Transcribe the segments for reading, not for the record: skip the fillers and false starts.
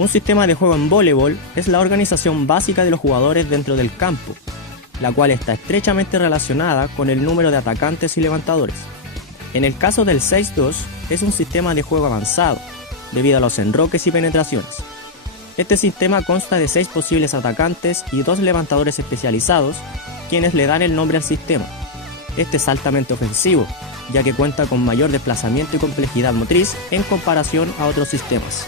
Un sistema de juego en voleibol es la organización básica de los jugadores dentro del campo, la cual está estrechamente relacionada con el número de atacantes y levantadores. En el caso del 6-2 es un sistema de juego avanzado, debido a los enroques y penetraciones. Este sistema consta de 6 posibles atacantes y 2 levantadores especializados, quienes le dan el nombre al sistema. Este es altamente ofensivo, ya que cuenta con mayor desplazamiento y complejidad motriz en comparación a otros sistemas.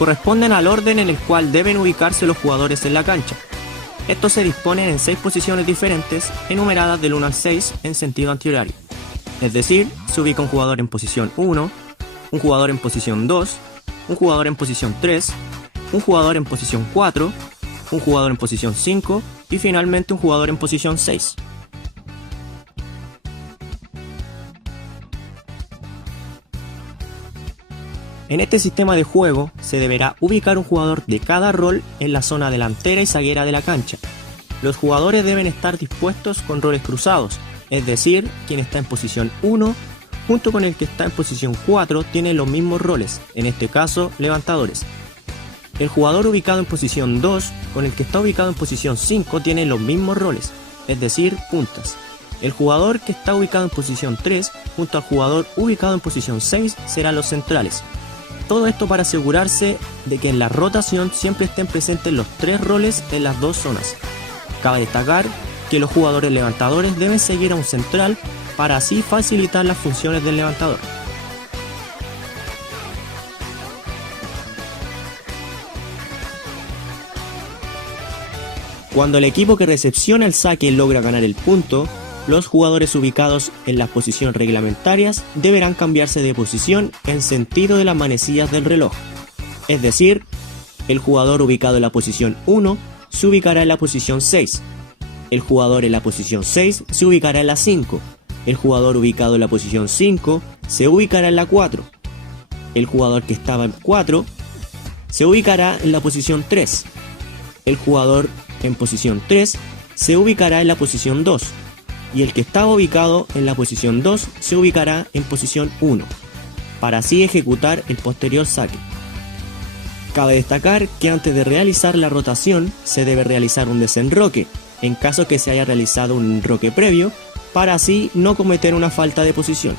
Corresponden al orden en el cual deben ubicarse los jugadores en la cancha. Estos se disponen en 6 posiciones diferentes, enumeradas del 1 al 6 en sentido antihorario. Es decir, se ubica un jugador en posición 1, un jugador en posición 2, un jugador en posición 3, un jugador en posición 4, un jugador en posición 5 y finalmente un jugador en posición 6. En este sistema de juego se deberá ubicar un jugador de cada rol en la zona delantera y zaguera de la cancha. Los jugadores deben estar dispuestos con roles cruzados, es decir, quien está en posición 1 junto con el que está en posición 4 tienen los mismos roles, en este caso levantadores. El jugador ubicado en posición 2 con el que está ubicado en posición 5 tiene los mismos roles, es decir, puntas. El jugador que está ubicado en posición 3 junto al jugador ubicado en posición 6 serán los centrales. Todo esto para asegurarse de que en la rotación siempre estén presentes los 3 roles en las 2 zonas. Cabe destacar que los jugadores levantadores deben seguir a un central para así facilitar las funciones del levantador. Cuando el equipo que recepciona el saque logra ganar el punto, los jugadores ubicados en las posiciones reglamentarias deberán cambiarse de posición en sentido de las manecillas del reloj. Es decir, el jugador ubicado en la posición 1 se ubicará en la posición 6, el jugador en la posición 6 se ubicará en la 5, el jugador ubicado en la posición 5 se ubicará en la 4, el jugador que estaba en 4 se ubicará en la posición 3, el jugador en posición 3 se ubicará en la posición 2, y el que estaba ubicado en la posición 2 se ubicará en posición 1, para así ejecutar el posterior saque. Cabe destacar que antes de realizar la rotación se debe realizar un desenroque, en caso que se haya realizado un enroque previo, para así no cometer una falta de posición.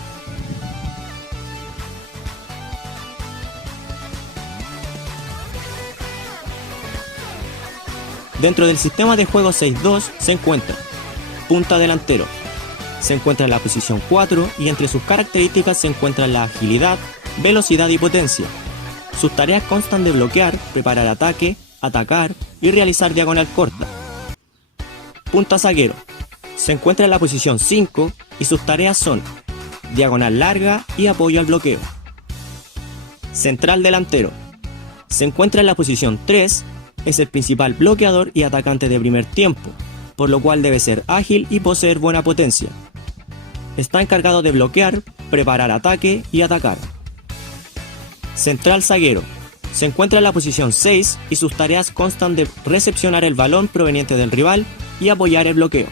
Dentro del sistema de juego 6-2 se encuentra punta delantero. Se encuentra en la posición 4 y entre sus características se encuentran la agilidad, velocidad y potencia. Sus tareas constan de bloquear, preparar ataque, atacar y realizar diagonal corta. Punta zaguero. Se encuentra en la posición 5 y sus tareas son diagonal larga y apoyo al bloqueo. Central delantero. Se encuentra en la posición 3, es el principal bloqueador y atacante de primer tiempo, por lo cual debe ser ágil y poseer buena potencia. Está encargado de bloquear, preparar ataque y atacar. Central zaguero. Se encuentra en la posición 6 y sus tareas constan de recepcionar el balón proveniente del rival y apoyar el bloqueo.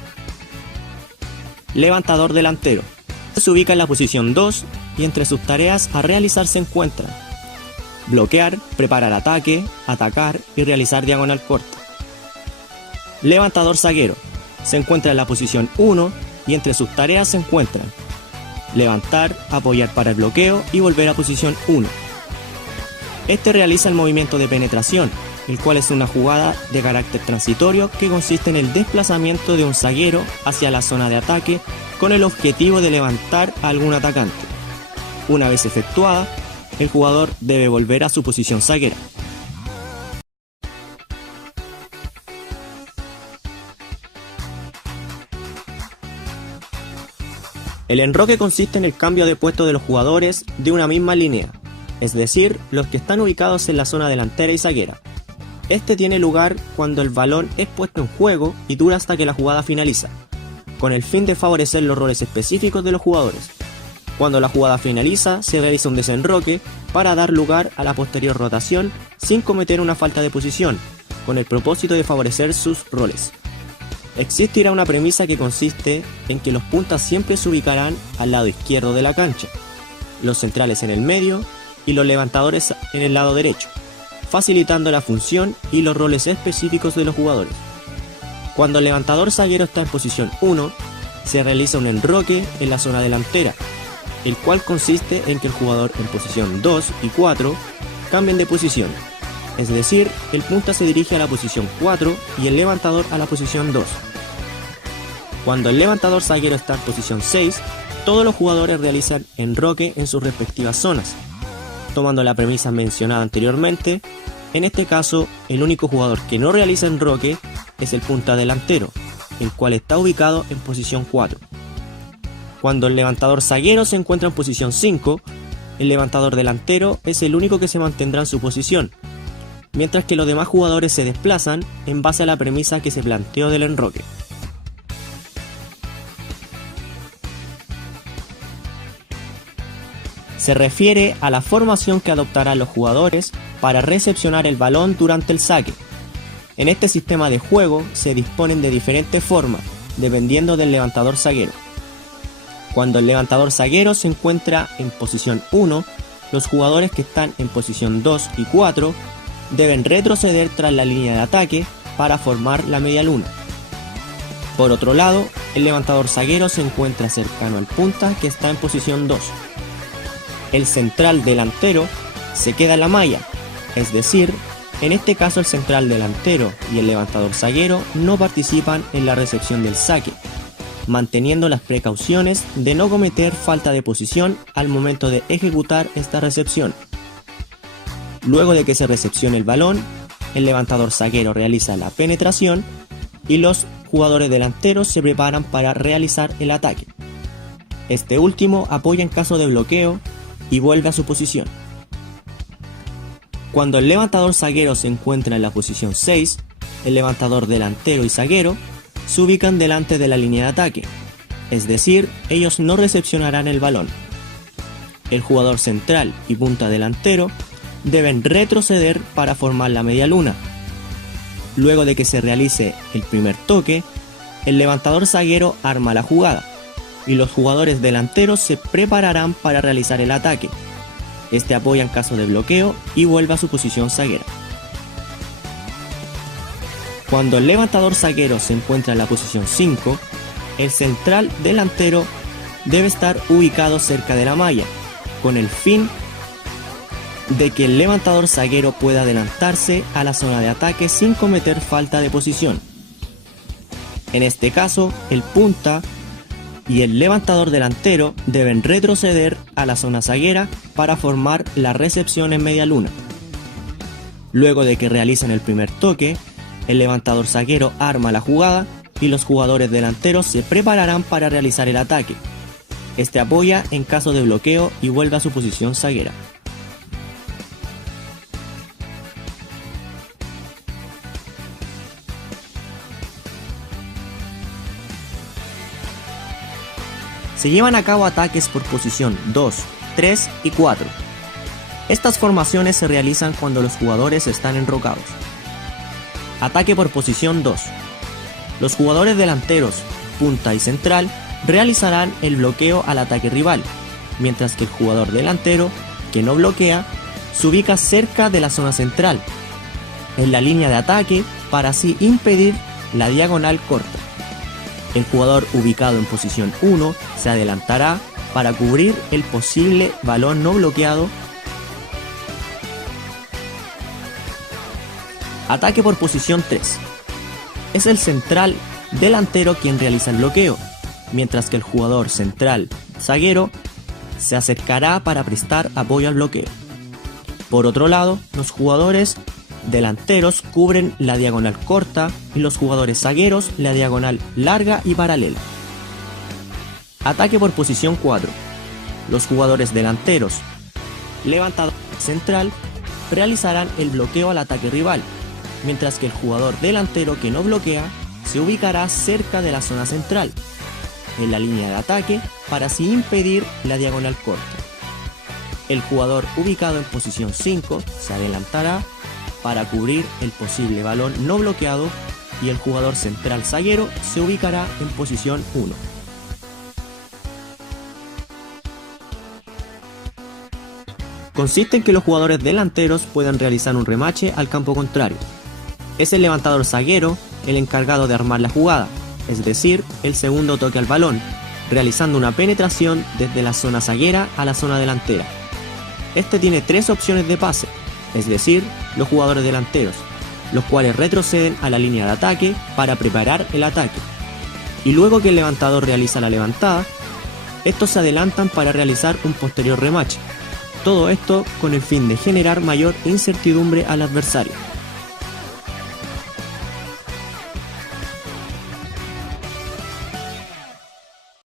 Levantador delantero. Se ubica en la posición 2 y entre sus tareas a realizar se encuentran bloquear, preparar ataque, atacar y realizar diagonal corta. Levantador zaguero. Se encuentra en la posición 1 y entre sus tareas se encuentran levantar, apoyar para el bloqueo y volver a posición 1. Este realiza el movimiento de penetración, el cual es una jugada de carácter transitorio que consiste en el desplazamiento de un zaguero hacia la zona de ataque con el objetivo de levantar a algún atacante. Una vez efectuada, el jugador debe volver a su posición zaguera. El enroque consiste en el cambio de puesto de los jugadores de una misma línea, es decir, los que están ubicados en la zona delantera y zaguera. Este tiene lugar cuando el balón es puesto en juego y dura hasta que la jugada finaliza, con el fin de favorecer los roles específicos de los jugadores. Cuando la jugada finaliza, se realiza un desenroque para dar lugar a la posterior rotación sin cometer una falta de posición, con el propósito de favorecer sus roles. Existirá una premisa que consiste en que los puntas siempre se ubicarán al lado izquierdo de la cancha, los centrales en el medio y los levantadores en el lado derecho, facilitando la función y los roles específicos de los jugadores. Cuando el levantador zaguero está en posición 1, se realiza un enroque en la zona delantera, el cual consiste en que el jugador en posición 2 y 4 cambien de posición, es decir, el punta se dirige a la posición 4 y el levantador a la posición 2. Cuando el levantador zaguero está en posición 6, todos los jugadores realizan enroque en sus respectivas zonas. Tomando la premisa mencionada anteriormente, en este caso, el único jugador que no realiza enroque es el punta delantero, el cual está ubicado en posición 4. Cuando el levantador zaguero se encuentra en posición 5, el levantador delantero es el único que se mantendrá en su posición, mientras que los demás jugadores se desplazan en base a la premisa que se planteó del enroque. Se refiere a la formación que adoptarán los jugadores para recepcionar el balón durante el saque. En este sistema de juego se disponen de diferentes formas, dependiendo del levantador zaguero. Cuando el levantador zaguero se encuentra en posición 1, los jugadores que están en posición 2 y 4 deben retroceder tras la línea de ataque para formar la media luna. Por otro lado, el levantador zaguero se encuentra cercano al punta que está en posición 2. El central delantero se queda en la malla, es decir, en este caso el central delantero y el levantador zaguero no participan en la recepción del saque, manteniendo las precauciones de no cometer falta de posición al momento de ejecutar esta recepción. Luego de que se recepcione el balón, el levantador zaguero realiza la penetración y los jugadores delanteros se preparan para realizar el ataque. Este último apoya en caso de bloqueo y vuelve a su posición. Cuando el levantador zaguero se encuentra en la posición 6, el levantador delantero y zaguero se ubican delante de la línea de ataque, es decir, ellos no recepcionarán el balón. El jugador central y punta delantero deben retroceder para formar la media luna. Luego de que se realice el primer toque, el levantador zaguero arma la jugada y los jugadores delanteros se prepararán para realizar el ataque. Este apoya en caso de bloqueo y vuelve a su posición zaguera. Cuando el levantador zaguero se encuentra en la posición 5, el central delantero debe estar ubicado cerca de la malla, con el fin de que el levantador zaguero pueda adelantarse a la zona de ataque sin cometer falta de posición. En este caso, el punta y el levantador delantero deben retroceder a la zona zaguera para formar la recepción en media luna. Luego de que realizan el primer toque, el levantador zaguero arma la jugada y los jugadores delanteros se prepararán para realizar el ataque. Este apoya en caso de bloqueo y vuelve a su posición zaguera. Se llevan a cabo ataques por posición 2, 3 y 4. Estas formaciones se realizan cuando los jugadores están enrocados. Ataque por posición 2. Los jugadores delanteros, punta y central realizarán el bloqueo al ataque rival, mientras que el jugador delantero, que no bloquea, se ubica cerca de la zona central, en la línea de ataque, para así impedir la diagonal corta. El jugador ubicado en posición 1 se adelantará para cubrir el posible balón no bloqueado. Ataque por posición 3. Es el central delantero quien realiza el bloqueo, mientras que el jugador central zaguero se acercará para prestar apoyo al bloqueo. Por otro lado, los jugadores delanteros cubren la diagonal corta y los jugadores zagueros la diagonal larga y paralela. Ataque por posición 4. Los jugadores delanteros, levantador central, realizarán el bloqueo al ataque rival, mientras que el jugador delantero que no bloquea se ubicará cerca de la zona central, en la línea de ataque, para así impedir la diagonal corta. El jugador ubicado en posición 5 se adelantará para cubrir el posible balón no bloqueado y el jugador central zaguero se ubicará en posición 1. Consiste en que los jugadores delanteros puedan realizar un remache al campo contrario. Es el levantador zaguero el encargado de armar la jugada, es decir, el segundo toque al balón, realizando una penetración desde la zona zaguera a la zona delantera. Este tiene 3 opciones de pase, es decir, los jugadores delanteros, los cuales retroceden a la línea de ataque para preparar el ataque. Y luego que el levantador realiza la levantada, estos se adelantan para realizar un posterior remache. Todo esto con el fin de generar mayor incertidumbre al adversario.